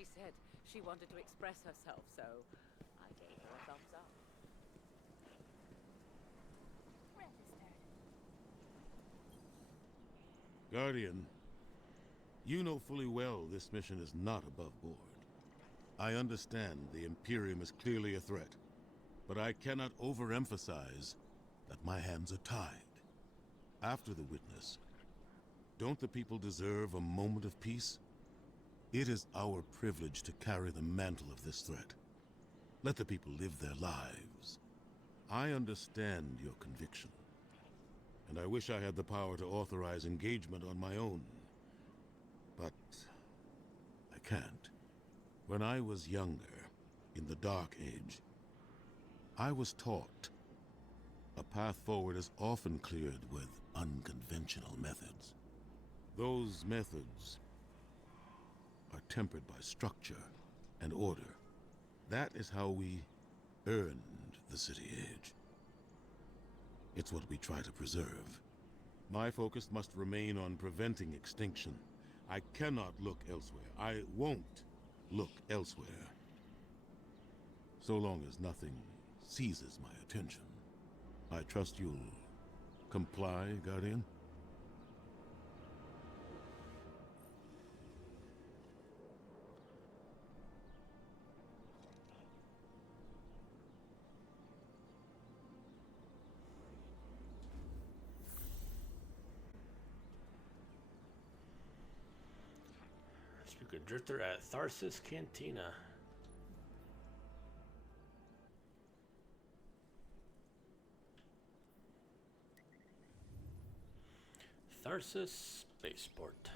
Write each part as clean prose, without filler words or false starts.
She said she wanted to express herself, so I gave her a thumbs up. Guardian, you know fully well this mission is not above board. I understand the Imperium is clearly a threat, but I cannot overemphasize that my hands are tied. After the witness, don't the people deserve a moment of peace? It is our privilege to carry the mantle of this threat. Let the people live their lives. I understand your conviction, and I wish I had the power to authorize engagement on my own. But I can't. When I was younger, in the Dark Age, I was taught a path forward is often cleared with unconventional methods. Those methods are tempered by structure and order. That is how we earned the City Age. It's what we try to preserve. My focus must remain on preventing extinction. I cannot look elsewhere. I won't look elsewhere. So long as nothing seizes my attention. I trust you'll comply, Guardian? Speak a drifter at Tharsis Cantina. Tharsis Spaceport.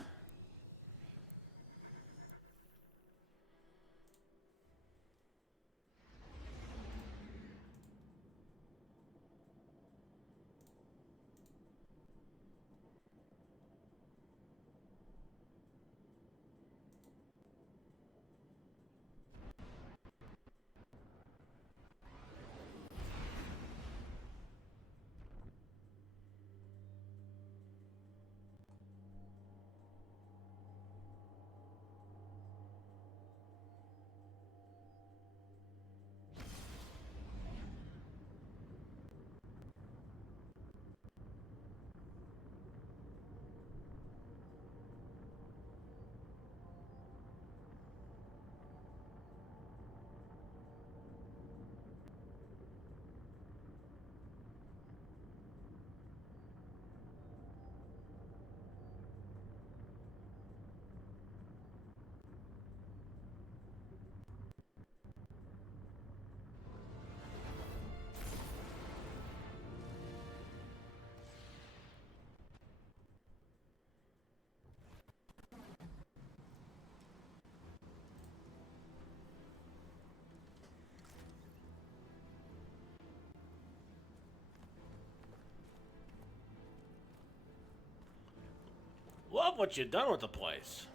Love what you've done with the place.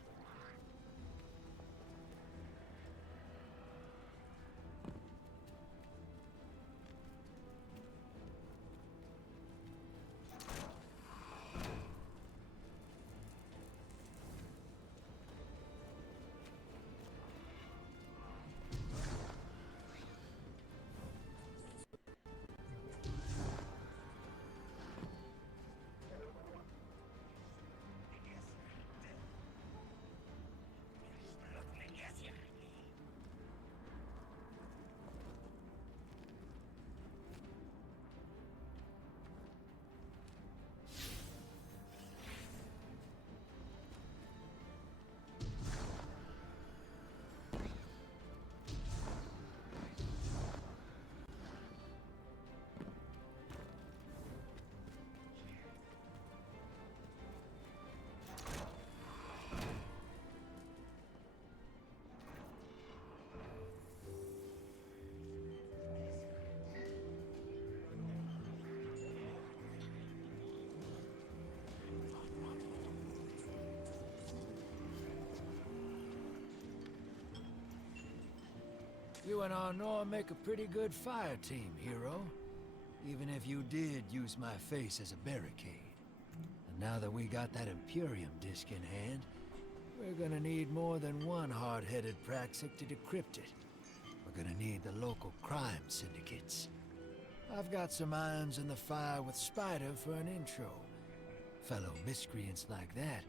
You and Arnor make a pretty good fire team, hero. Even if you did use my face as a barricade. And now that we got that Imperium disc in hand, We're gonna need more than one hard-headed praxic to decrypt it. We're gonna need the local crime syndicates. I've got some irons in the fire with Spider for an intro. Fellow miscreants like that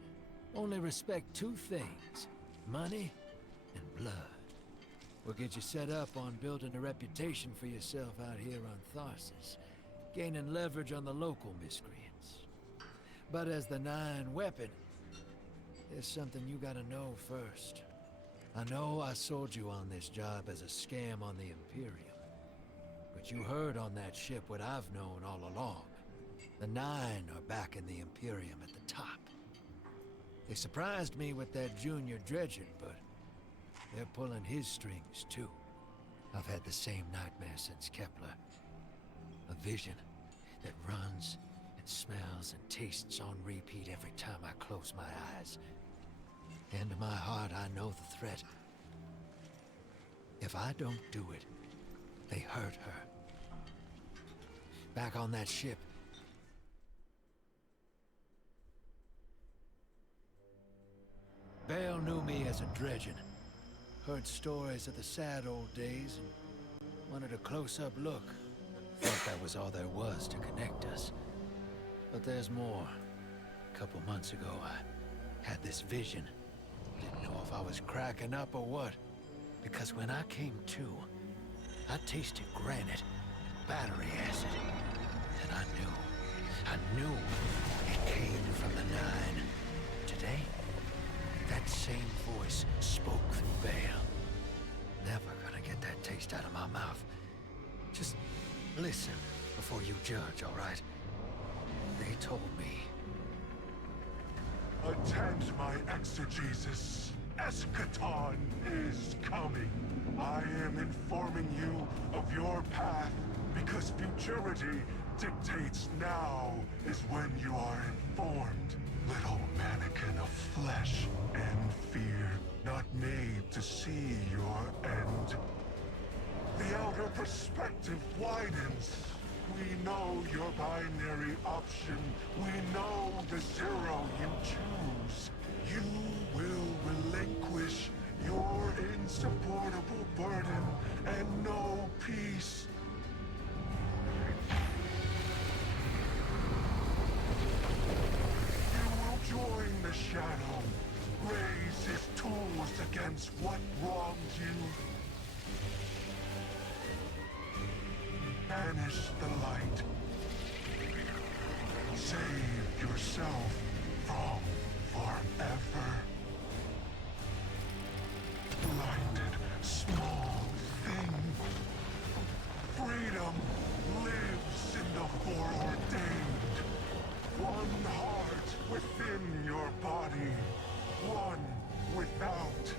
only respect two things: money and blood. We'll get you set up on building a reputation for yourself out here on Tharsis, gaining leverage on the local miscreants. But as the Nine weapon, there's something you gotta know first. I know I sold you on this job as a scam on the Imperium, but you heard on that ship what I've known all along. The Nine are backing the Imperium at the top. They surprised me with that junior Dredgen, but they're pulling his strings too. I've had the same nightmare since Kepler. A vision that runs and smells and tastes on repeat every time I close my eyes. And in my heart, I know the threat. If I don't do it, they hurt her. Back on that ship, Bael knew me as a Dredgen. Heard stories of the sad old days and wanted a close-up look. Thought that was all there was to connect us. But there's more. A couple months ago, I had this vision. Didn't know if I was cracking up or what. Because when I came to, I tasted granite and battery acid. And I knew it came from the Nine. Today, that same voice spoke through Bael. Never gonna get that taste out of my mouth. Just listen before you judge, all right? They told me. Attend my exegesis. Eschaton is coming. I am informing you of your path because futurity dictates now is when you are informed. Little mannequin of flesh and fear, not made to see your end. The outer perspective widens. We know your binary option. We know the zero you choose. You will relinquish your insupportable burden and know peace. You will join the shadow, raise his tools against what wronged you. Banish the light. Save yourself from forever. Blinded, small thing. Freedom lives in the foreordained. One heart within your body. One without.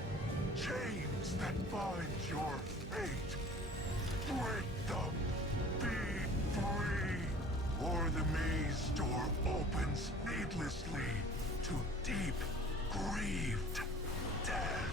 Chains that bind your fate. Break them. Be free, or the maze door opens needlessly to deep, grieved death.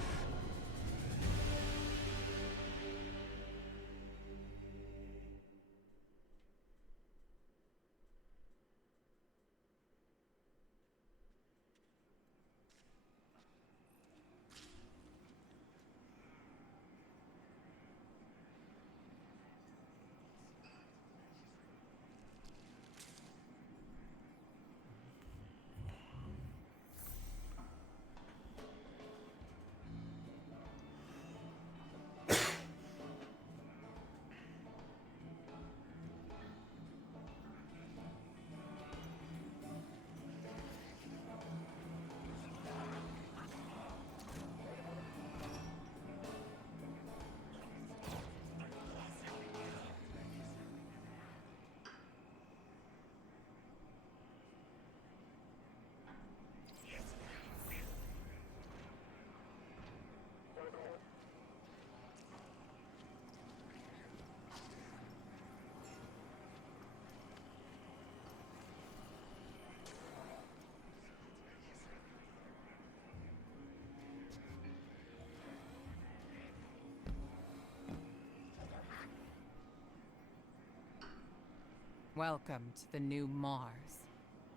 Welcome to the new Mars.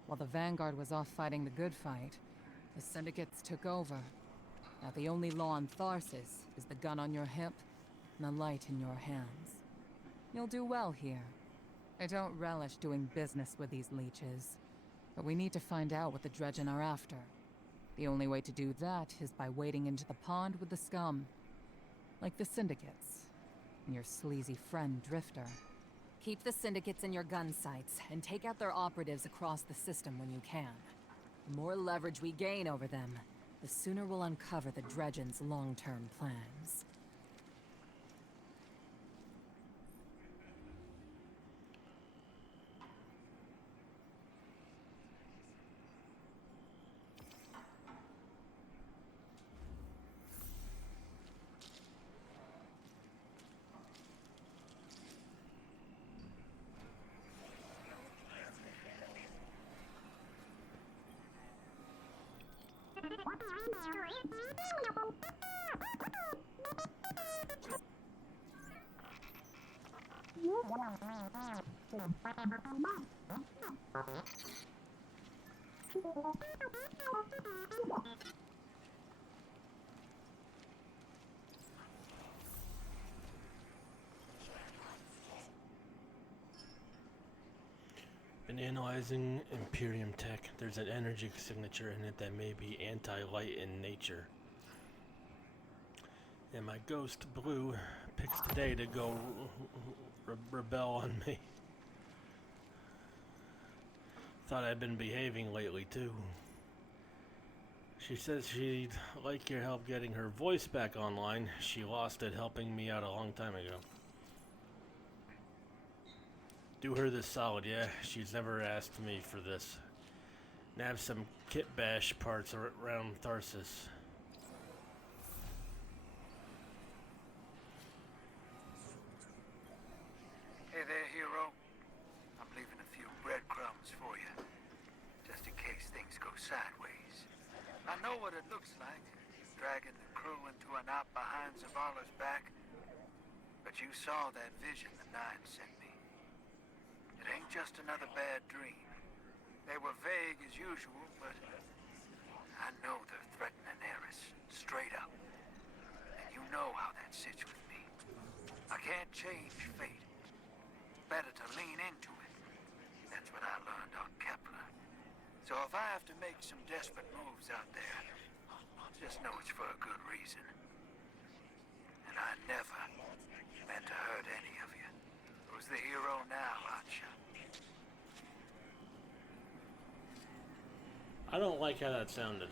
While the Vanguard was off fighting the good fight, the syndicates took over, Now the only law on Tharsis is the gun on your hip and the light in your hands. You'll do well here. I don't relish doing business with these leeches, but we need to find out what the Dredgen are after. The only way to do that is by wading into the pond with the scum. Like the syndicates. And your sleazy friend, Drifter. Keep the syndicates in your gun sights, and take out their operatives across the system when you can. The more leverage we gain over them, the sooner we'll uncover the Dredgen's long-term plans. Been analyzing Imperium tech. There's an energy signature in it that may be anti-light in nature. And my ghost Blue picks today to go rebel on me. Thought I'd been behaving lately too. She says she'd like your help getting her voice back online. She lost it helping me out a long time ago. Do her this solid, yeah? She's never asked me for this. Nab some kit bash parts around Tharsis. Hey there, hero. I'm leaving a few breadcrumbs for you, just in case things go sideways. I know what it looks like, dragging the crew into a knot behind Zavala's back, but you saw that vision the Nine sent me. It ain't just another bad dream. They were vague as usual, but I know they're threatening Eris, straight up. And you know how that sits with me. I can't change fate. Better to lean into it. That's what I learned on Kepler. So if I have to make some desperate moves out there, just know it's for a good reason. And I never meant to hurt any of you. Who's the hero now, Archer? I don't like how that sounded.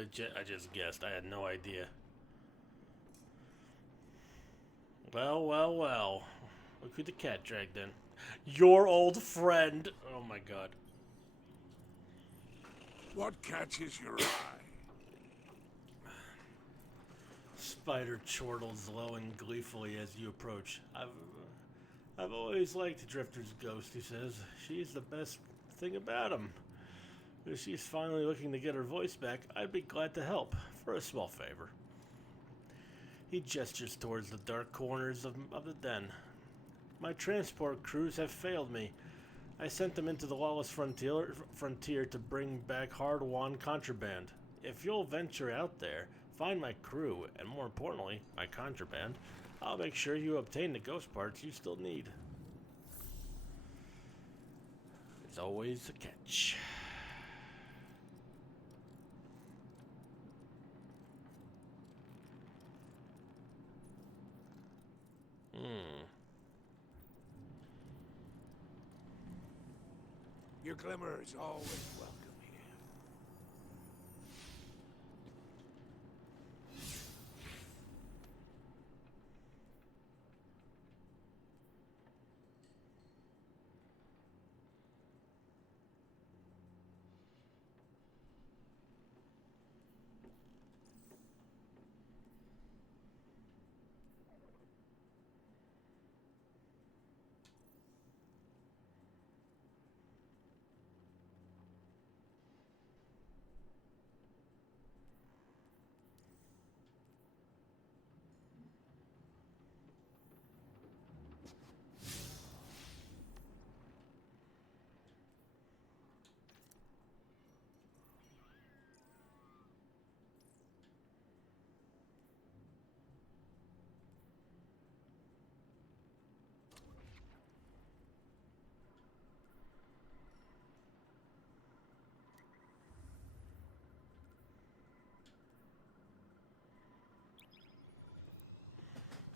I just guessed. I had no idea. Well, well, well. Look who the cat dragged in. Your old friend. Oh my god. What catches your eye? Spider chortles low and gleefully as you approach. I've always liked Drifter's ghost, he says. She's the best thing about him. If she's finally looking to get her voice back, I'd be glad to help, for a small favor. He gestures towards the dark corners of the den. My transport crews have failed me. I sent them into the lawless frontier to bring back hard-won contraband. If you'll venture out there, find my crew, and more importantly, my contraband, I'll make sure you obtain the ghost parts you still need. There's always a catch. Your glimmer is always welcome here.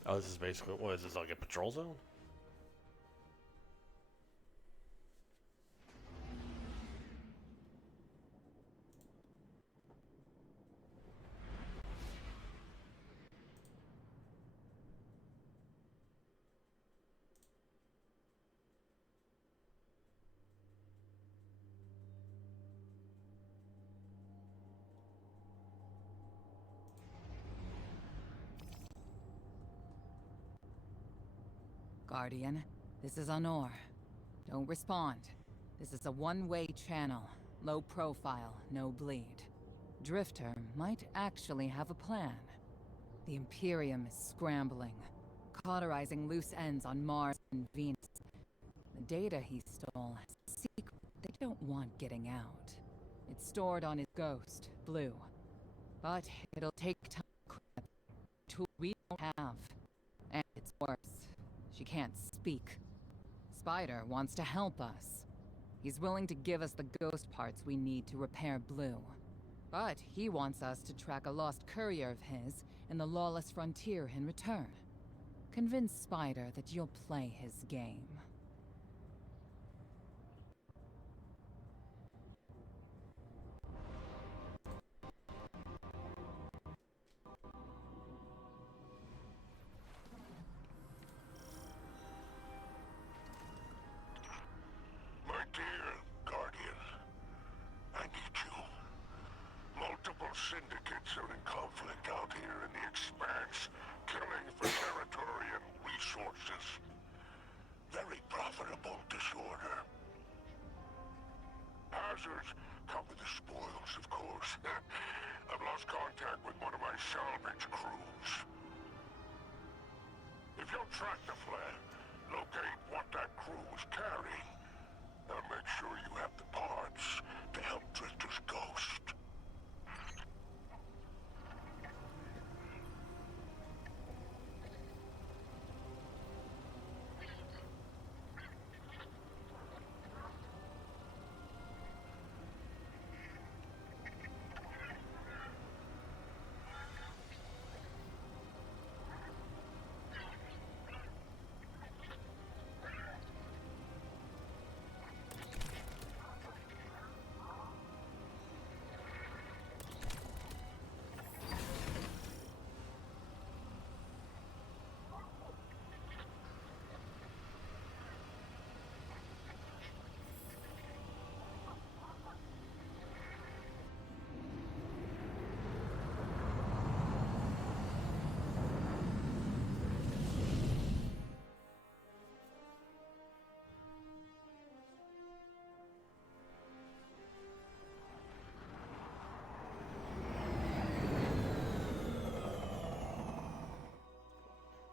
Oh, this is basically, what is this, like a patrol zone? Guardian, this is Honor. Don't respond. This is a one-way channel. Low profile, no bleed. Drifter might actually have a plan. The Imperium is scrambling, cauterizing loose ends on Mars and Venus. The data he stole is a secret they don't want getting out. It's stored on his ghost, Blue. But it'll take time to craft a tool we don't have. And it's worse. She can't speak. Spider wants to help us. He's willing to give us the ghost parts we need to repair Blue. But he wants us to track a lost courier of his in the lawless frontier in return. Convince Spider that you'll play his game. My dear Guardian, I need you. Multiple syndicates are in conflict out here in the Expanse, killing for territory and resources. Very profitable disorder. Hazards come with the spoils, of course. I've lost contact with one of my salvage crews. If you'll track the flare, locate what that crew was carrying, I'll make sure you have the parts to help Drifter's ghost.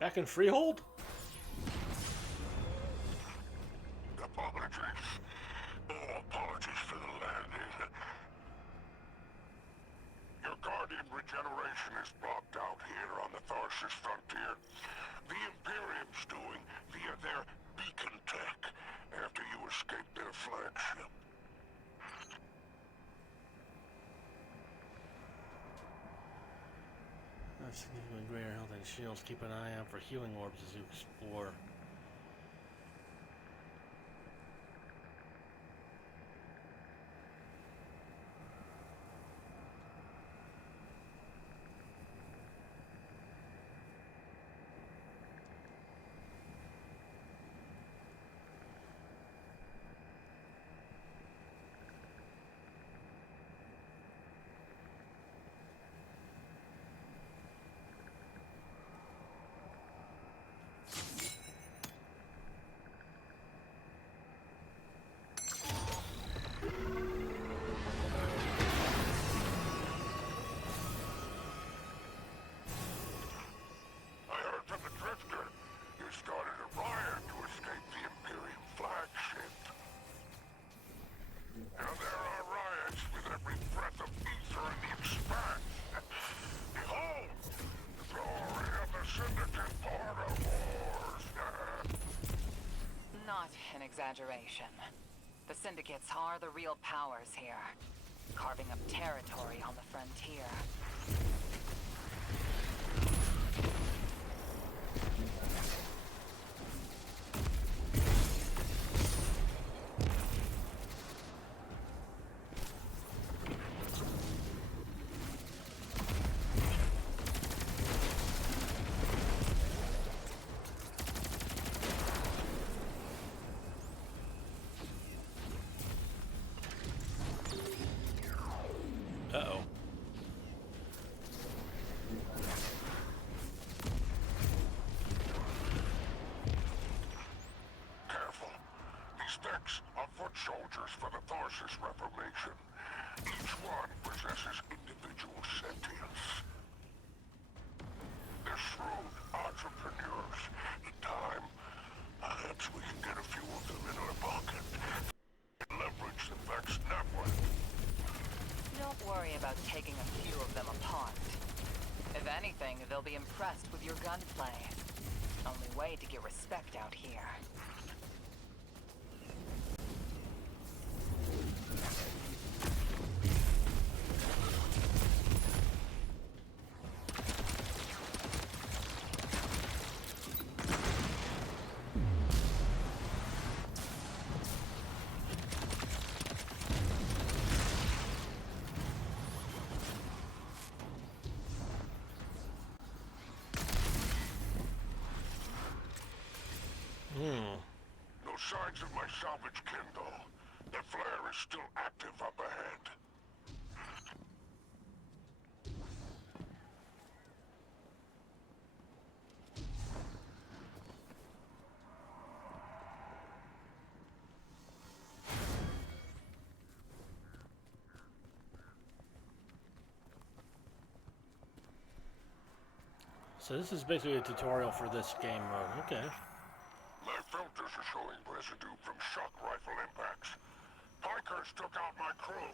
Back in Freehold? Apologies. Oh, apologies for the landing. Your Guardian regeneration is blocked out here on the Tharsis frontier. The Imperium's doing via their beacon tech after you escaped their flagship. Significantly greater health and shields. Keep an eye out for healing orbs as you explore. Exaggeration. The syndicates are the real powers here, carving up territory on the frontier. Uh-oh. Careful. These decks are foot soldiers for the Tharsis Reformation. Each one possesses individual sentience. They're shrewd entrepreneurs. In time, perhaps we can get a few of them in our pocket and leverage the Vex network. Don't worry about taking a few of them apart. If anything, they'll be impressed with your gunplay. Only way to get respect out here. No signs of my salvage kin, though. The flare is still active up ahead. So this is basically a tutorial for this game mode. Okay. My filters are showing residue from shock rifle impacts. Pikers took out my crew.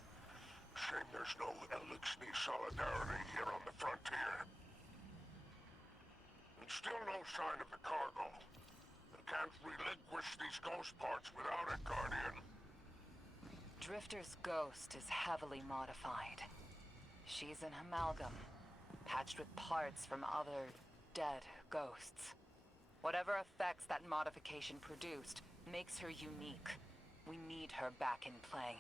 Shame there's no Elixir solidarity here on the frontier. And still no sign of the cargo. I can't relinquish these ghost parts without it, Guardian. Drifter's ghost is heavily modified. She's an amalgam, patched with parts from other dead ghosts. Whatever effects that modification produced makes her unique. We need her back in play.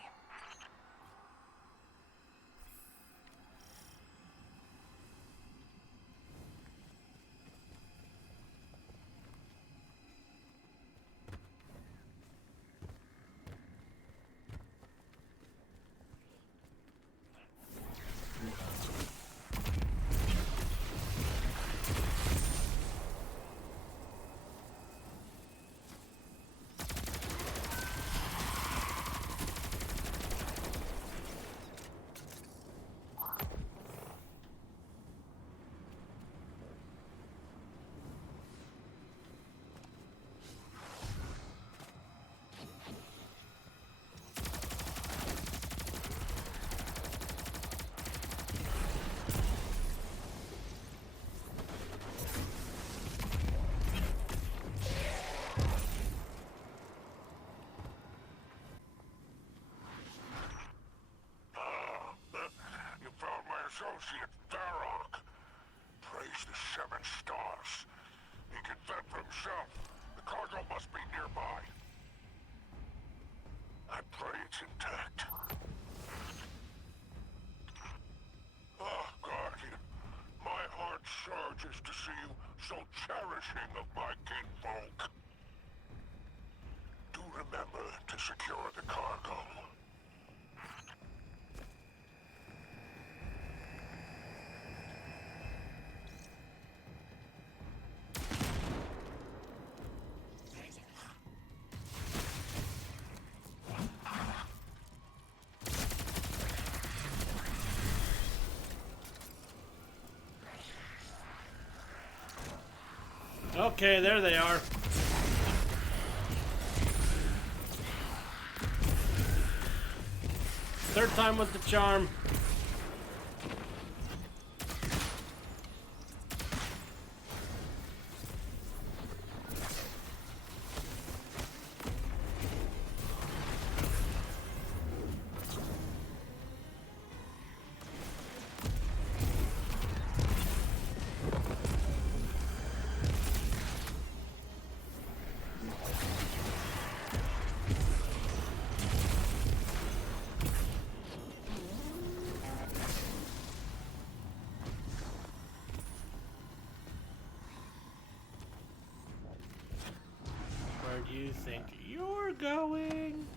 poaching of my kinfolk. Do remember to secure the cargo. Okay, there they are. Third time with the charm. Where do you think you're going?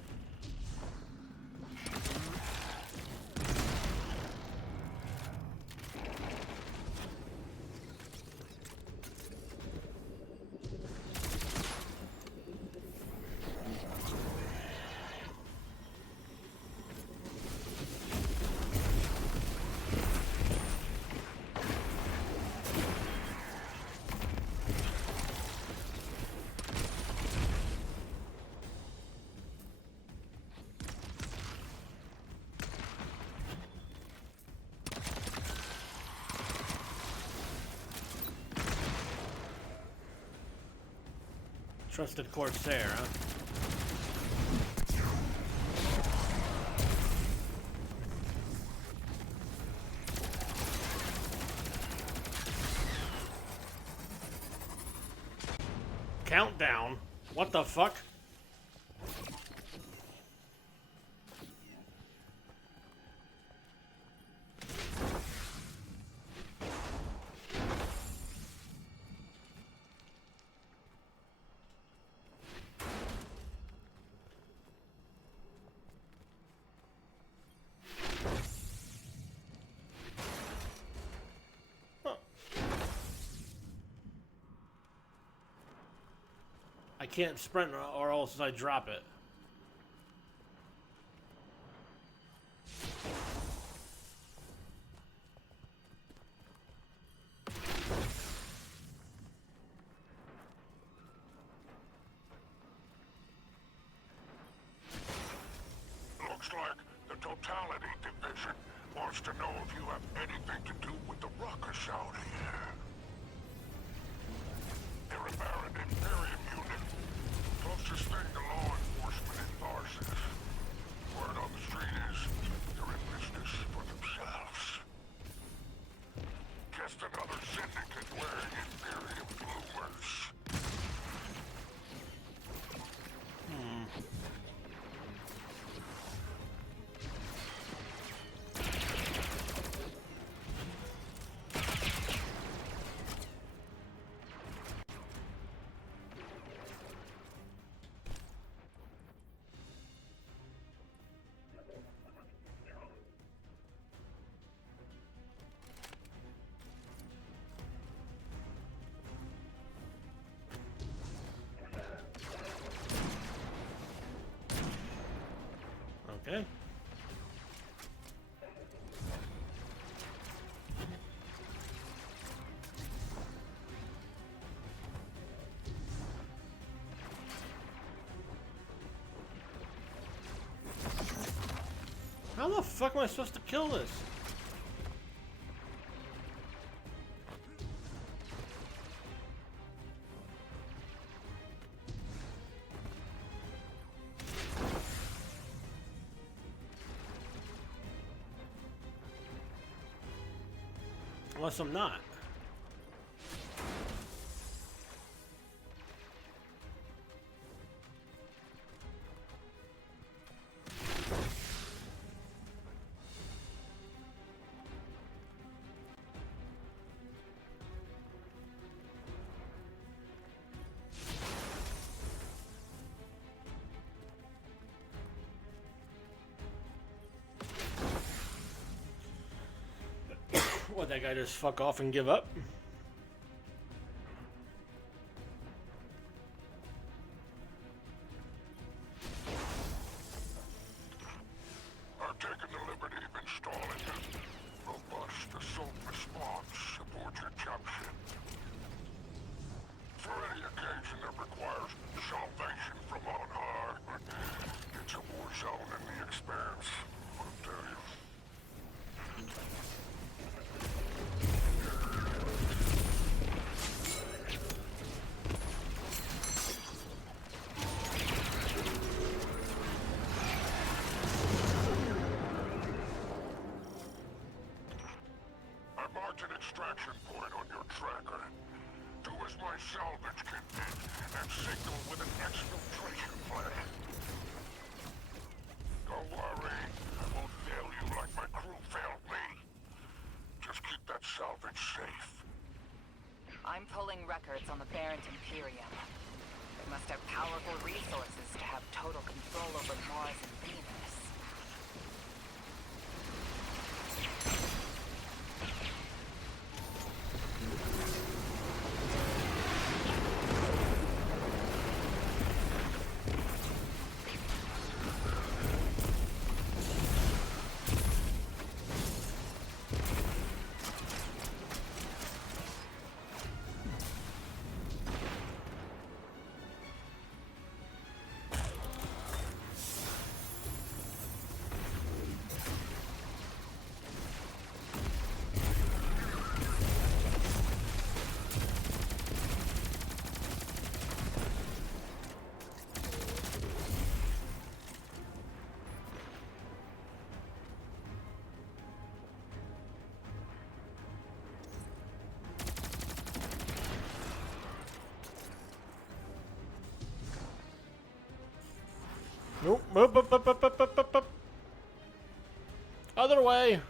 Trusted Corsair, huh? Countdown? What the fuck? I can't sprint or else I drop it. Looks like the Totality Division wants to know if you have anything to do with the ruckus out here. They're a Barant Imperium unit. Closest thing to law enforcement in Tharsis. Word on the street is they're in business for themselves. Just another syndicate wearing Imperium bloomers. Okay. How the fuck am I supposed to kill this? Unless I'm not. What, that guy just fuck off and give up? I've taken the liberty of installing a robust assault response aboard your caption. For any occasion that requires salvation from on high, it's a war zone in the expanse, I'll tell you. I marked an extraction point on your tracker. Do as my salvage can bid and signal with an exfiltration flag. Don't worry, I won't fail you like my crew failed me. Just keep that salvage safe. I'm pulling records on the Barant Imperium. They must have powerful resources to have total control over Mars and Venus. Nope. Up. Other way.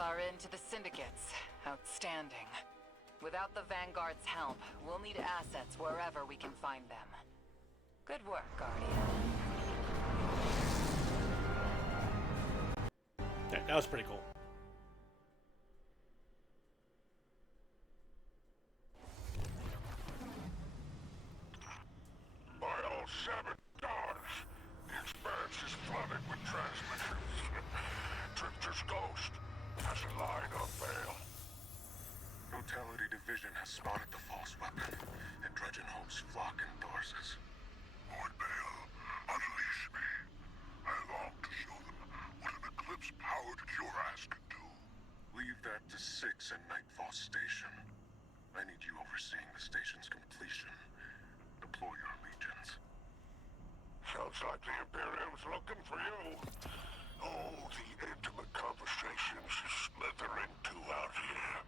Are into the syndicates. Outstanding. Without the Vanguard's help, we'll need assets wherever we can find them. Good work, Guardian. That was pretty cool. By all seven gods, the expanse is flooded with transmissions. Drifter's ghost has a line on Bael. Totality Division has spotted the false weapon, and Dredgen hopes flock endorses. Lord Bael, unleash me. I long to show them what an eclipse-powered cuirass can do. Leave that to Six and Nightfall Station. I need you overseeing the station's completion. Deploy your legions. Sounds like the Imperium's looking for you. Oh, the intimate conversations you slither into out here.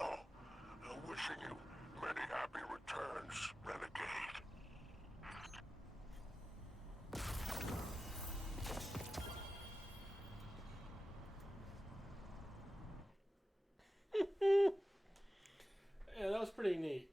Oh, wishing you many happy returns, Renegade. Yeah, that was pretty neat.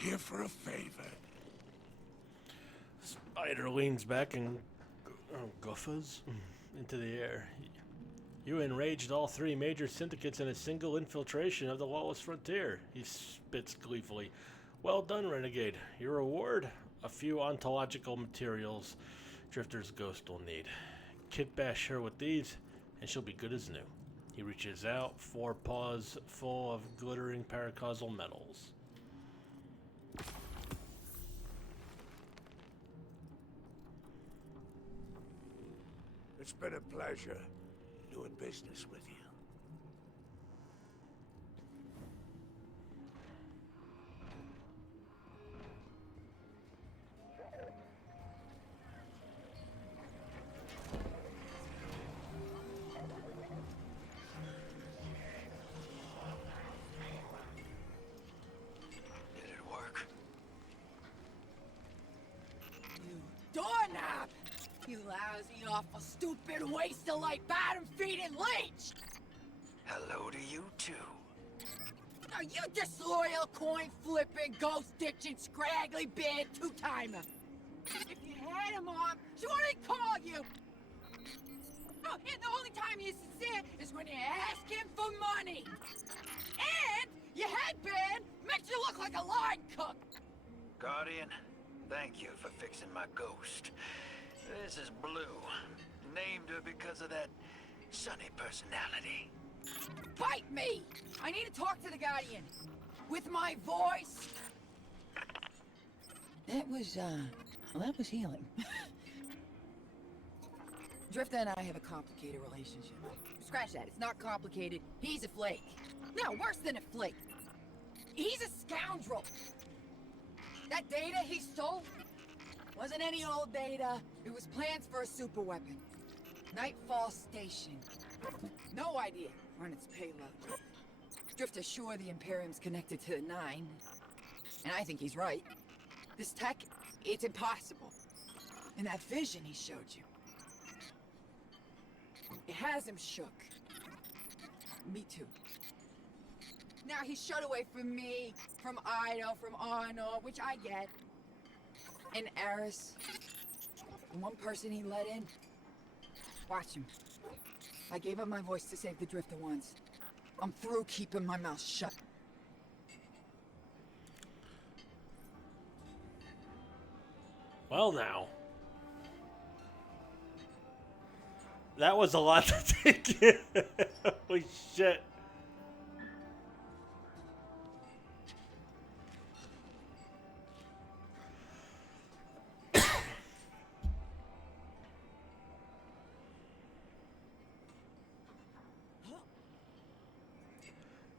Here for a favor. Spider leans back and guffas into the air. You enraged all three major syndicates in a single infiltration of the lawless frontier. He spits gleefully. Well done, Renegade. Your reward? A few ontological materials Drifter's ghost will need. Kit bash her with these, and she'll be good as new. He reaches out, 4 paws full of glittering paracausal metals. It's been a pleasure doing business with you. Did it work? You doorknob! You lousy, awful, stupid, waste of light, bottom-feeding leech! Hello to you too. Now you disloyal, coin-flipping, ghost-ditching, scraggly beard two-timer! If you had him on, she wouldn't call you! Oh, and the only time he's sincere is when you ask him for money! And your headband makes you look like a line cook! Guardian, thank you for fixing my ghost. This is Blue. Named her because of that sunny personality. Bite me! I need to talk to the Guardian. With my voice. That was healing. Drifter and I have a complicated relationship. Scratch that, it's not complicated. He's a flake. No, worse than a flake. He's a scoundrel. That data he stole wasn't any old data. It was plans for a super weapon. Nightfall Station. No idea on its payload. Drifter's sure the Imperium's connected to the Nine. And I think he's right. This tech, it's impossible. And that vision he showed you. It has him shook. Me too. Now he's shut away from me, from Ido, from Arno, which I get. And Eris. And one person he let in. Watch him. I gave up my voice to save the Drifter once. I'm through keeping my mouth shut. Well now. That was a lot to take in. Holy shit.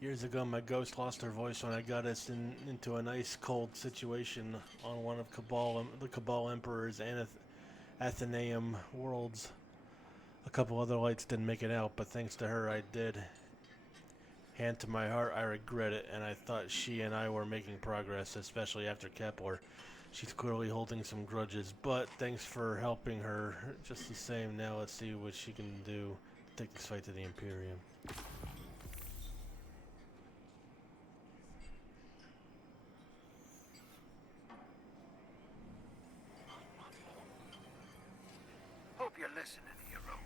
Years ago, my ghost lost her voice when I got us into an ice-cold situation on one of the Cabal Emperor's Athenaeum worlds. A couple other lights didn't make it out, but thanks to her, I did. Hand to my heart, I regret it, and I thought she and I were making progress, especially after Kepler. She's clearly holding some grudges, but thanks for helping her just the same. Now let's see what she can do to take this fight to the Imperium. Hope you're listening, hero.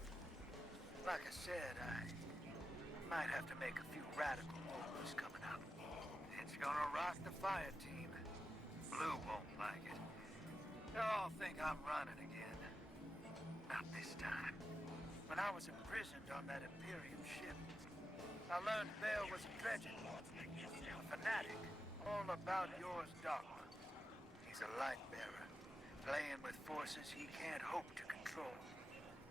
Like I said, I might have to make a few radical moves coming up. It's gonna rock the fire team. Blue won't like it. They'll all think I'm running again. Not this time. When I was imprisoned on that Imperium ship, I learned Bael was a Dredgen, a fanatic, all about yours dogma. He's a light bearer, playing with forces he can't hope to control.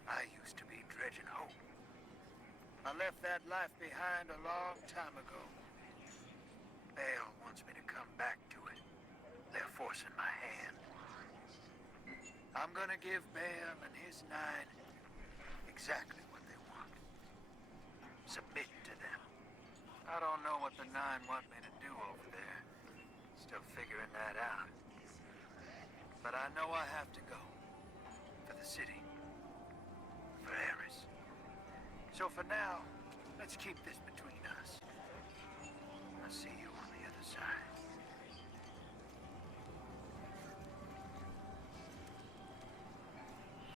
I used to be Dredgen Hope. I left that life behind a long time ago. Bael wants me to come back to it. They're forcing my hand. I'm gonna give Bael and his 9 exactly what they want. Submit to them. I don't know what the 9 want me to do over there. Still figuring that out. But I know I have to go. For the city. For Eris. So for now, let's keep this between us. I'll see you on the other side.